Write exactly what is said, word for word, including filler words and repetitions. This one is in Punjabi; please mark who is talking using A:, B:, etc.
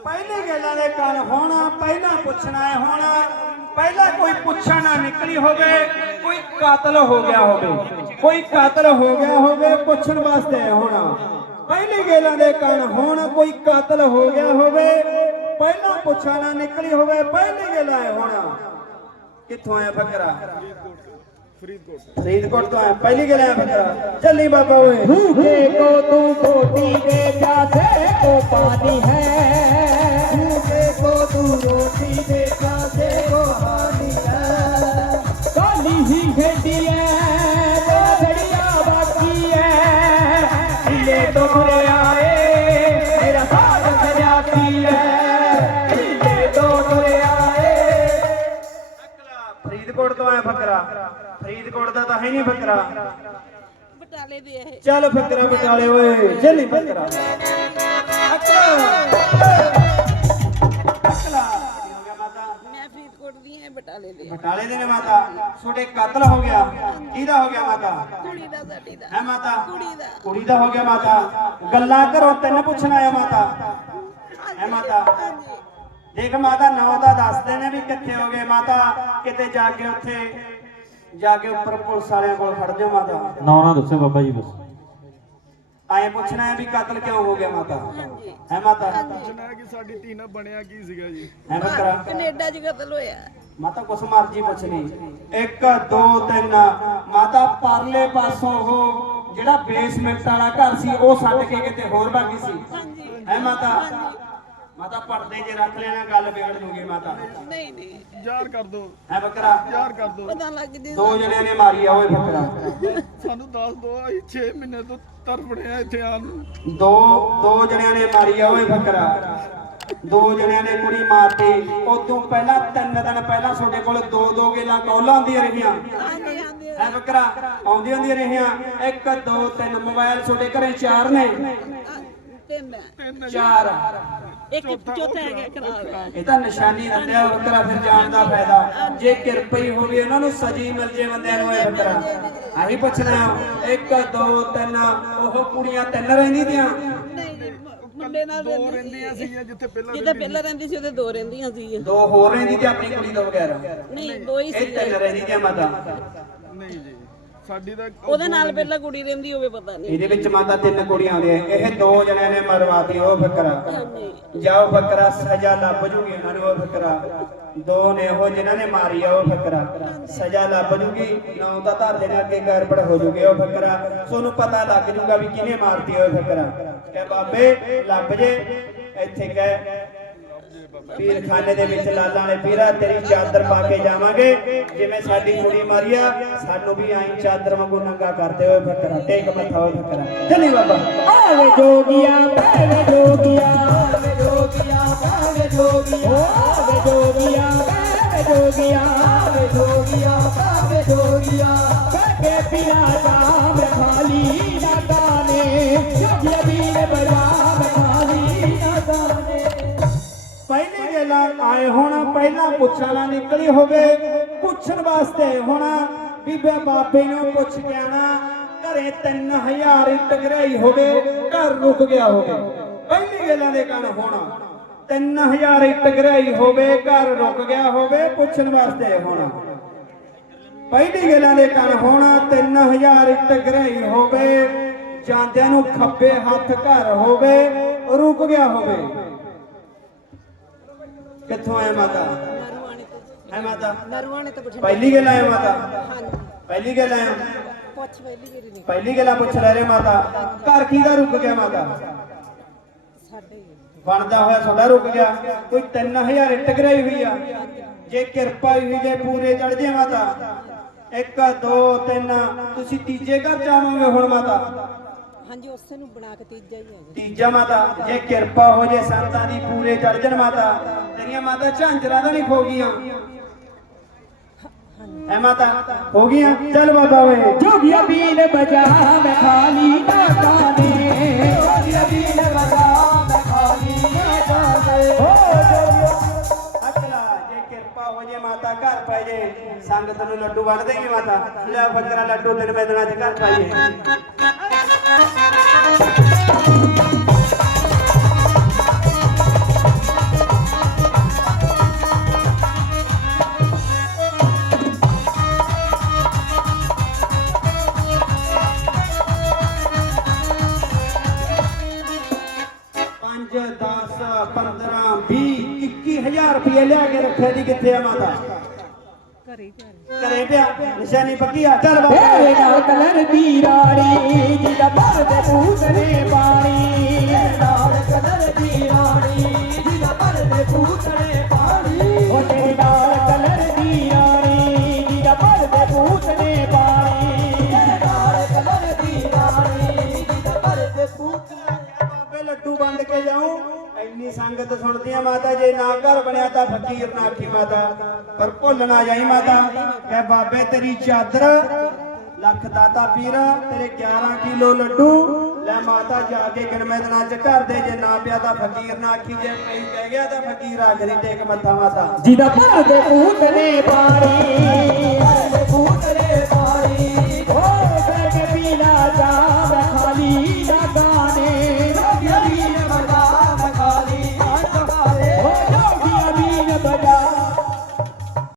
A: पहले गल्लां दे कान होना, पहला पुछना है होना, पहला कोई पुछा ना निकली होवे, कोई कातल हो गया होवे, कोई कातल हो गया होवे पुछन वास्ते होना। पहली गल्लां दे कान होना, कोई कातल हो गया होवे, पहला पुछा ना निकली होवे, पहली गल्लां है होना। कित्थों आया फकरा? फरीदकोट। फरीदकोट तो आया। पहली गल्लां है फकरा। चली बाबा ओए।
B: भूखे को तू रोटी दे, प्यासे को पानी है, भूखे को तू रोटी दे, प्यासे को पानी है। काली ही खेती है तो घड़िया बाकी है, ले तो बुरे आए मेरा साथ सजाती है, ले तो बुरे आए।
A: फरीदकोट तो आया फकरा। फरीदकोट दा तां है नहीं फकरा।
C: बटाले दे है।
A: चल फकरा बटाले ओए। चली फकरा। अकला अकला हो गया माता।
C: मैं फरीदकोट दी है, बटाले दे।
A: बटाले दे ने माता। छोटे कातल हो गया। किदा हो गया माता?
C: कुड़ी दा साडी दा।
A: है माता?
C: कुड़ी दा।
A: कुड़ी दा हो गया माता। गल्ला करो तैन पुछना है माता। है माता?
C: हां
A: देख माता नौ दा दस देने भी किथे हो गए माता। किते जाके उत्थे जाके ऊपर पुलिस वाले कोल खड़ जाओ माता।
D: ना ना दसो बाबा जी बस
A: आए पूछना है भी कत्ल क्यों हो गया माता।
C: हां जी।
A: है माता?
E: ਪੁੱਛਣਾ ਹੈ ਕਿ ਸਾਡੀ ਧੀ ਨਾਲ ਬਣਿਆ ਕੀ ਸੀਗਾ ਜੀ।
A: है बकरा?
C: कनेडा च कत्ल होया।
A: माता कुछ मर्जी पुछनी। एक दो तीन माता परले पासों हो ਜਿਹੜਾ ਬੇਸਮੈਂਟ ਵਾਲਾ ਘਰ ਸੀ ਉਹ ਛੱਡ ਕੇ ਕਿਤੇ ਹੋਰ ਬਾਕੀ ਸੀ।
C: ਹਾਂਜੀ।
A: ਹੈ ਮਾਤਾ? ਮਾਤਾ ਪਰਦੇ ਜੇ ਰੱਖ ਲੈਣਾ ਗੱਲ ਵਿਗੜ ਜੂਗੀ ਮਾਤਾ।
C: नहीं नहीं
E: ਯਾਰ ਕਰ ਦੋ
A: ਹੈ ਬੱਕਰਾ?
E: ਯਾਰ ਕਰ ਦੋ
C: पता लग जे।
A: ਦੋ ਜਣਿਆਂ ਨੇ ਮਾਰੀ ਆ ਓਏ ਬੱਕਰਾ।
E: ਸਾਨੂੰ ਦੱਸ ਦੋ ਅਸੀਂ ਛੇ ਮਹੀਨੇ ਤੋਂ ਤਰਫੜੇ ਆ ਇੱਥੇ ਆਉਣ ਨੂੰ।
A: ਦੋ ਦੋ ਜਣਿਆਂ ਨੇ ਮਾਰੀ ਆ ਓਏ ਬੱਕਰਾ। ਦੋ ਜਣਿਆਂ ਨੇ ਕੁੜੀ ਮਾਰਤੀ। ਉਦੋਂ ਪਹਿਲਾਂ ਤਿੰਨ ਦਿਨ ਪਹਿਲਾਂ ਤੁਹਾਡੇ ਕੋਲ ਦੋ ਦੋ ਗੇਲਾਂ ਕੌਲਾਂ ਆਉਂਦੀਆਂ ਰਹੀਆਂ।
C: आंदे आंदे
A: ਹੈ ਬੱਕਰਾ? ਆਉਂਦੀਆਂ ਹੁੰਦੀਆਂ ਰਹੀਆਂ। ਇੱਕ ਦੋ ਤਿੰਨ ਮੋਬਾਈਲ ਤੁਹਾਡੇ ਘਰੇ ਚਾਰ ਨੇ।
C: तीन
A: ਚਾਰ
C: एक चौथा है खराब है।
A: ਇਹ ਤਾਂ ਨਿਸ਼ਾਨੀ ਦਿੰਦੇ ਆ ਬੱਕਰਾ। ਫਿਰ ਜਾਣ ਦਾ ਫਾਇਦਾ ਜੇ ਕਿਰਪਾ ਹੀ ਹੋਵੇ ਉਹਨਾਂ ਨੂੰ ਸਜੀ ਮਿਲ ਜੇ ਬੰਦਿਆਂ ਨੂੰ। ਇਹ ਬੱਕਰਾ ਆਹੀ ਪੁੱਛਣਾ। ਇੱਕ ਦੋ ਤਿੰਨ ਉਹ ਕੁੜੀਆਂ ਤਿੰਨ ਰਹਿੰਦੀਆਂ ਤੀਆਂ।
C: नहीं मुंडे नाल
E: ਦੋ ਰਹਿੰਦੀਆਂ ਸੀਗੀਆਂ ਜਿੱਥੇ ਪਹਿਲਾਂ
C: जिद्दां पहला रहंदी सी ओदे दो रहंदियां सी।
A: ਦੋ ਹੋਰ ਰਹਿੰਦੀ ਤੇ ਆਪਣੀ ਕੁੜੀ ਤੋਂ ਬਗੈਰ।
C: नहीं दो ही
A: ਇਹ
C: सी।
A: ਤਿੰਨ ਰਹਿੰਦੀ ਤੇ ਮਾਤਾ।
E: ਨਹੀਂ ਜੀ ਸਾਡੀ ਤਾਂ
C: ओदे नाल पहला कुड़ी रहंदी होवे पता नहीं।
A: ਇਹਦੇ ਵਿੱਚ ਮਾਤਾ ਤਿੰਨ ਕੁੜੀਆਂ ਆਉਂਦੀਆਂ। ਇਹ ਦੋ ਜਣਿਆਂ ਨੇ ਮਰਵਾਤੀ ਉਹ ਬੱਕਰਾ।
C: नहीं
A: ਜਾਓ ਬੱਕਰਾ ਸਜ਼ਾ ਲੱਭ ਜੂਗੀ ਉਹਨਾਂ ਨੂੰ। ਉਹ ਬੱਕਰਾ ਦੋ ਨੇ ਉਹ ਜਿਨ੍ਹਾਂ ਨੇ ਮਾਰੀ ਆ ਉਹ ਬੱਕਰਾ। ਸਜ਼ਾ ਲੱਭ ਜੂਗੀ। ਨੌ ਦਾ ਧਰ ਦੇਣੇ ਅੱਗੇ ਗੜਬੜ ਹੋ ਜੂਗੀ ਉਹ ਬੱਕਰਾ। ਤੁਹਾਨੂੰ ਪਤਾ ਲੱਗ ਜੂਗਾ ਵੀ ਕਿਹਨੇ ਮਾਰਤੀ ਉਹ ਬੱਕਰਾ। ਕਹੇ ਬਾਬੇ ਲੱਭ ਜੇ ਇੱਥੇ ਕਹੇ ਪੀਰ ਖਾਨੇ ਦੇ ਵਿੱਚ ਲਾਲਾਂ ਵਾਲੇ ਪੀਰਾ ਤੇਰੀ ਚਾਦਰ ਪਾ ਕੇ ਜਾਵਾਂਗੇ ਜਿਵੇਂ ਸਾਡੀ ਕੁੜੀ ਮਾਰੀ ਆ ਸਾਨੂੰ ਵੀ ਆਈ ਚਾਦਰ ਵਾਂਗੂ ਨੰਗਾ ਕਰਦੇ ਹੋਏ ਬੱਕਰਾ। ਟੇਕ ਮੱਥਾ ਹੋਏ ਬੱਕਰਾ। ਚੱਲੀ ਬਾਬਾ।
B: आवे जोगिया आवे जोगिया आवे जोगिया आवे जोगिया आवे जोगिया आवे जोगिया आवे जोगिया आवे जोगिया के पिया जाम खाली ना गाने जोगिया बीन बजा खाली ना गाने।
A: ਪਹਿਲੀ ਗੱਲਾਂ ਆਏ ਹੋਣਾ। ਪਹਿਲਾਂ ਪੁੱਛਣਾ ਨਿਕਲੀ ਹੋਵੇ ਪੁੱਛਣ ਵਾਸਤੇ ਹੋਣਾ। ਬੀਬੇ ਬਾਬੇ ਨੂੰ ਪੁੱਛ ਕੇ ਆਣਾ। ਘਰੇ ਤਿੰਨ ਹਜ਼ਾਰ ਇੱਟ ਗਰਾਈ ਹੋਵੇ ਘਰ ਰੁਕ ਗਿਆ ਹੋਵੇ। ਪਹਿਲੀ ਗੱਲਾਂ ਦੇ ਕੰਨ ਹੋਣਾ। ਤਿੰਨ ਹਜ਼ਾਰ ਇੱਟ ਗਰਾਈ ਹੋਵੇ ਘਰ ਰੁਕ ਗਿਆ ਹੋਵੇ ਪੁੱਛਣ ਵਾਸਤੇ ਹੋਣਾ। ਪਹਿਲੀ ਗੱਲਾਂ ਦੇ ਕੰਨ ਹੋਣਾ। ਤਿੰਨ ਹਜ਼ਾਰ ਇੱਟ ਗਰਾਈ ਹੋਵੇ ਜਾਂਦਿਆਂ ਨੂੰ ਖੱਬੇ ਹੱਥ ਘਰ ਹੋਵੇ ਰੁਕ ਗਿਆ ਹੋਵੇ। ਕਿੱਥੋਂ ਆਇਆ ਮਾਤਾ?
C: नरवाणे तो
A: ਹੈ ਮਾਤਾ?
C: नरवाणे तो बठिंडा।
A: ਪਹਿਲੀ ਗੱਲ ਆਇਆ ਮਾਤਾ।
C: हां
A: ਪਹਿਲੀ ਗੱਲ ਆਇਆ।
C: पुछ पहली मेरी नहीं
A: ਪਹਿਲੀ ਗੱਲਾਂ ਪੁੱਛ ਲੈ ਰਹੇ ਮਾਤਾ। ਘਰ ਕਿਹਦਾ ਰੁਕ ਗਿਆ ਮਾਤਾ?
C: साडे
A: ਬਣਦਾ ਹੋਇਆ ਤੁਹਾਡਾ ਰੁਕ ਗਿਆ। ਕੋਈ ਤਿੰਨ ਹਜ਼ਾਰ ਇੱਟ ਗਰਾਈ ਹੋਈ ਆ। ਜੇ ਕਿਰਪਾ ਹੋਈ ਜੇ ਪੂਰੇ ਚੜ ਜੇ ਮਾਤਾ। ਇੱਕ ਦੋ ਤਿੰਨ ਤੁਸੀਂ ਤੀਜੇ ਘਰ ਜਾਵੋਗੇ ਹੁਣ ਮਾਤਾ।
C: हां जी उसे नु बना के तीजा ही है।
A: ਤੀਜਾ ਮਾਤਾ ਜੇ ਕਿਰਪਾ ਹੋ ਜੇ ਸੰਤਾਂ ਦੀ ਪੂਰੇ ਚੜ ਜਣ ਮਾਤਾ। ਤੇਰੀਆਂ ਮਾਤਾ ਝਾਂਜਰਾਂ ਤਾਂ ਨਹੀਂ ਖੋ ਗਈਆਂ। है माता हो गया। चल बाबा वे
B: जोगिया बीन बजा मैं खाली ना गाने, जोगिया बीन बजा मैं खाली ना गाने। ओ जोगिया
A: अकला जे कृपा हो जे माता घर पाए जे संगत नु लड्डू वंड देंगे माता। ले बकरा लड्डू दिन में दिना च घर पाइए। ਪੰਦਰਾਂ ਵੀਹ ਇੱਕੀ ਹਜ਼ਾਰ ਰੁਪਏ ਲਿਆ ਕੇ ਰੱਖਿਆ ਦੀ ਕਿੱਥੇ ਆ ਮਾਤਾ
C: ਘਰੇ ਹੀ ਪਿਆ
A: ਘਰੇ ਪਿਆ ਨਿਸ਼ਾਨੀ ਪੱਕੀ ਆ ਚੱਲ ਬਾਬਾ
B: ਤੇਰੇ ਨਾਲ ਕਲਰ ਦੀ ਰਾਣੀ ਜਿਹਦਾ ਭਰਦੇ ਪੂਤਨੇ ਪਾਣੀ ਤੇਰੇ ਨਾਲ ਕਲਰ ਦੀ ਰਾਣੀ ਜਿਹਦਾ ਭਰਦੇ ਪੂਤਨੇ ਪਾਣੀ ਉਹ ਤੇਰੇ ਨਾਲ ਕਲਰ ਦੀ ਰਾਣੀ ਜਿਹਦਾ ਭਰਦੇ ਪੂਤਨੇ ਪਾਣੀ ਤੇਰੇ ਨਾਲ ਕਲਰ ਦੀ ਰਾਣੀ ਜਿਹਦਾ ਭਰਦੇ ਪੂਤਨੇ
A: ਬਾਬੇ ਲੱਡੂ ਵੰਡ ਕੇ ਜਾਉ ਇੰਨੀ ਸੰਗਤ ਸੁਣਦੀ ਆ ਮਾਤਾ ਜੇ ਨਾ ਘਰ ਬਣਿਆ ਤਾਂ ਫਕੀਰ ਨਾ ਆਖੀ ਮਾਤਾ ਪਰ ਭੁੱਲ ਨਾ ਜਾਈ ਮਾਤਾ ਕਹਿ ਬਾਬੇ ਤੇਰੀ ਚਾਦਰ ਲੱਖ ਦਾਤਾ ਪੀਰ ਤੇਰੇ ਗਿਆਰਾਂ ਕਿਲੋ ਲੱਡੂ ਲੈ ਮਾਤਾ ਜਾ ਕੇ ਗਿਣਵੇਂ ਦਿਨਾਂ ਚ ਘਰ ਦੇ ਜੇ ਨਾ ਪਿਆ ਤਾਂ ਫਕੀਰ ਨਾ ਆਖੀ ਜੇ ਕਈ ਕਹਿ ਗਿਆ ਤਾਂ ਫਕੀਰ ਆ ਕਰੀ ਟੇਕ ਮੱਥਾ ਮਾਤਾ
B: ਜਿਹਦਾ ਭਰਦੇ ਪੂਤਨੇ ਪਾਣੀ